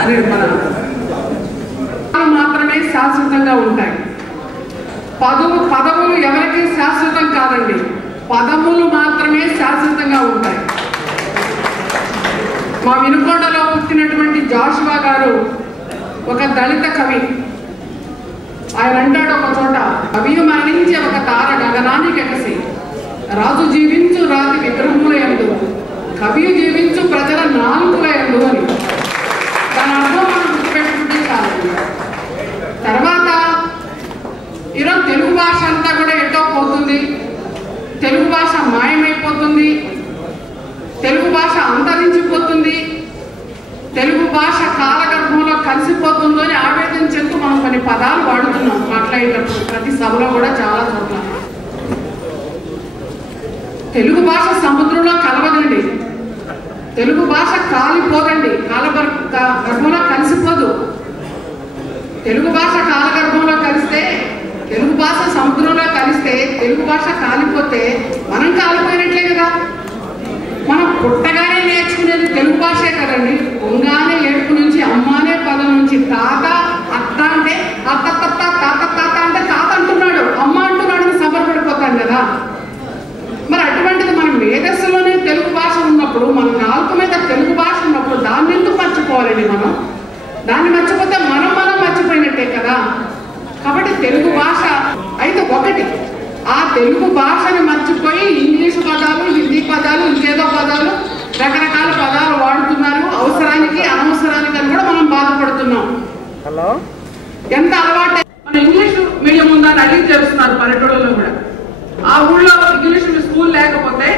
అని మాత్రమే శాశ్వతంగా ఉంటాయి. పదవులు ఎవరికి శాశ్వతం కాదండి, పదములు మాత్రమే శాశ్వతంగా ఉంటాయి. మా వినుకొండలో పుట్టినటువంటి జాషువా గారు ఒక దళిత కవి. ఆయన అంటాడు ఒక చోట, కవియు మరణించే ఒక తార గగనానికి ఎగసి, రాజు జీవించు రాతి విగ్రహముల యందు, కవియు జీవించు ప్రజల నాలుగుల యందు అని. దాని అర్థం మనం గుర్తుపెట్టుకుంటే చాలు. తర్వాత ఈరోజు తెలుగు భాష అంతా కూడా ఎటో పోతుంది, తెలుగు భాష మాయమైపోతుంది, తెలుగు భాష అంతరించిపోతుంది, తెలుగు భాష కాలగర్భంలో కలిసిపోతుందో అని ఆవేదన చెందుతూ మనం కొన్ని పదాలు వాడుతున్నాం మాట్లాడేటప్పుడు. ప్రతి సభలో కూడా చాలా చోట్ల తెలుగు భాష సముద్రంలో కలవదండి, తెలుగు భాష కాలిపోదండి, గర్భంలో కలిసిపోదు. తెలుగు భాష కాలగర్భంలో కలిస్తే, తెలుగు భాష సముద్రంలో కలిస్తే, తెలుగు భాష కాలిపోతే మనం కాలిపోయినట్లే కదా. మనం పుట్టగానే నేర్చుకునేది తెలుగు భాషే కదండి. పొంగానే ఏడుపు నుంచి, అమ్మానే పదం నుంచి, తాత అత్త అంటే అత్త తత్త, తాత తాత అంటే తాత అంటున్నాడు, అమ్మ అంటున్నాడు అని సంబరపడిపోతాం కదా. మరి అటువంటిది మన మేధస్సులోనే తెలుగు భాష ఉన్నప్పుడు, మన నాలుగు మీద తెలుగు భాష ఉన్నప్పుడు దాన్ని ఎందుకు మర్చిపోవాలండి మనం? దాన్ని మర్చిపోతే మనం మర్చిపోయినట్టే కదా. కాబట్టి తెలుగు భాష అయితే ఒకటి, ఆ తెలుగు భాషని మర్చిపోయి ఇంగ్లీషు పదాలు, హిందీ పదాలు, ఇంకేదో పదాలు, రకరకాల పదాలు వాడుతున్నారు. అవసరానికి అనవసరానికి అని కూడా మనం బాధపడుతున్నాం. ఎంత అలవాటు. మన ఇంగ్లీష్ మీడియం ఉందని అడిగి చేస్తున్నారు పల్లెటూళ్ళలో కూడా. ఆ ఊళ్ళో ఇంగ్లీష్ స్కూల్ లేకపోతే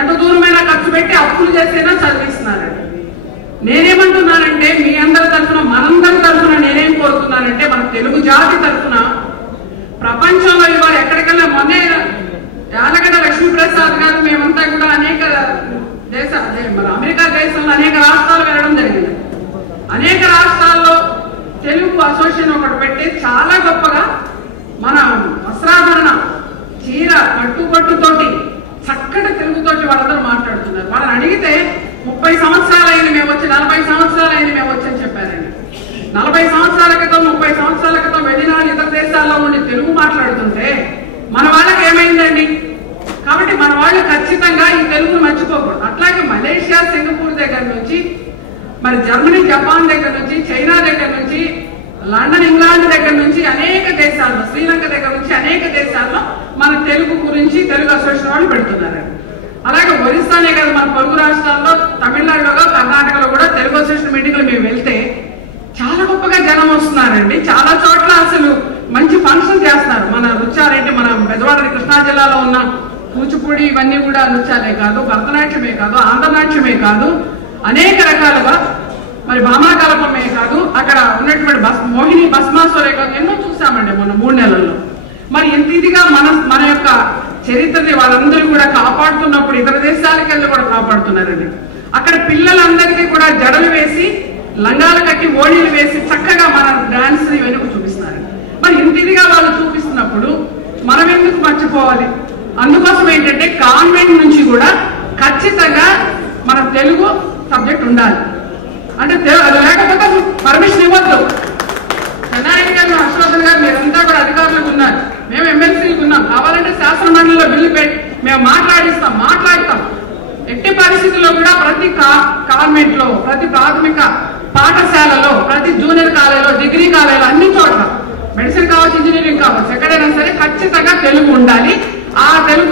ఎంత దూరమైనా ఖర్చు పెట్టి అప్పులు చేసైనా చదివిస్తున్నారండి. నేనేమంటున్నానంటే, మీ అందరి తరఫున, మనందరి తరఫున నేనేం కోరుతున్నానంటే, మన తెలుగు జాతి తరఫున ప్రపంచంలో ఇవాళ ఎక్కడికైనా, మొన్నే యాలగడ్డ లక్ష్మీప్రసాద్ గారు మేమంతా కూడా అనేక మన అమెరికా దేశంలో అనేక రాష్ట్రాలు వెళ్ళడం జరిగింది. అనేక రాష్ట్రాల్లో తెలుగు అసోసియేషన్ ఒకటి పెట్టి చాలా గొప్పగా మన వస్త్రాభరణ, చీర, కట్టుబట్టుతోటి, చక్కటి తెలుగుతోటి వాళ్ళందరూ మాట్లాడుతున్నారు. వాళ్ళని అడిగితే 30 సంవత్సరాలు అయింది మేము వచ్చి, 40 సంవత్సరాలు అయింది మేము వచ్చి అని చెప్పారండి. 40 సంవత్సరాల క్రితం, 30 సంవత్సరాల క్రితం వెళ్ళిన ఇతర దేశాల్లో ఉండి తెలుగు మాట్లాడుతుంటే మన వాళ్ళకి ఏమైందండి? కాబట్టి మన వాళ్ళు ఖచ్చితంగా ఈ తెలుగును మర్చిపోకూడదు. అట్లాగే మలేషియా, సింగపూర్ దగ్గర నుంచి, మరి జర్మనీ, జపాన్ దగ్గర నుంచి, చైనా దగ్గర నుంచి, లండన్, ఇంగ్లాండ్ దగ్గర నుంచి, అనేక దేశాల్లో, శ్రీలంక దగ్గర నుంచి అనేక దేశాల్లో మన తెలుగు గురించి తెలుగు అసోసియేషన్ వాళ్ళు పెడుతున్నారు. అలాగే ఒరిస్సానే కాదు, మన పొరుగు రాష్ట్రాల్లో, తమిళనాడులో, కర్ణాటకలో కూడా తెలుగు అసోసియేషన్ మీటింగ్లు మేము వెళ్తే చాలా గొప్పగా జనం వస్తున్నారండి. చాలా చోట్ల అసలు మంచి ఫంక్షన్ చేస్తున్నారు. మన నృత్యాలంటే మన బెజవాడ కృష్ణా జిల్లాలో ఉన్న కూచిపూడి ఇవన్నీ కూడా నృత్యాలే కాదు, భరతనాట్యమే కాదు, ఆంధ్రనాట్యమే కాదు, అనేక రకాలుగా, మరి భామాకల్పమే కాదు, అక్కడ ఉన్నటువంటి మోహిని భస్మాసురే కాదు, ఎన్నో చూసామండి మొన్న 3 నెలల్లో. మరి ఇంత ఇదిగా మన యొక్క చరిత్రని వాళ్ళందరూ కూడా కాపాడుతున్నప్పుడు ఇతర దేశాలకు వెళ్ళి కూడా కాపాడుతున్నారండి. అక్కడ పిల్లలందరికీ కూడా జడలు వేసి, లంగాలు కట్టి, ఓణీలు వేసి చక్కగా మన డాన్స్ ఇవన్నీ చూపిస్తున్నారు. మరి ఇంత ఇదిగా వాళ్ళు చూపిస్తున్నప్పుడు మనం ఎందుకు మర్చిపోవాలి? అందుకోసం ఏంటంటే, కాన్వెంట్ నుంచి కూడా ఖచ్చితంగా మన తెలుగు సబ్జెక్ట్ ఉండాలి. అంటే లేకపోతే పర్మిషన్ ఇవ్వద్దు. చెన్నారెడ్డి గారు, హర్షవర్ధన్ గారు, మీరంతా కూడా అధికారులకు ఉన్నారు, మేము ఎమ్మెల్సీలకు ఉన్నాం. కావాలంటే శాసన మండలిలో బిల్లు పెట్టి మేము మాట్లాడతాం. ఎట్టి పరిస్థితుల్లో కూడా ప్రతి కాన్వెంట్ లో, ప్రతి ప్రాథమిక పాఠశాలలో, ప్రతి జూనియర్ కాలేజీలో, డిగ్రీ కాలేజీలో, అన్ని చోట్ల, మెడిసిన్ కావచ్చు, ఇంజనీరింగ్ కావచ్చు, ఎక్కడైనా సరే ఖచ్చితంగా తెలుగు ఉండాలి. ఆ తెలుగు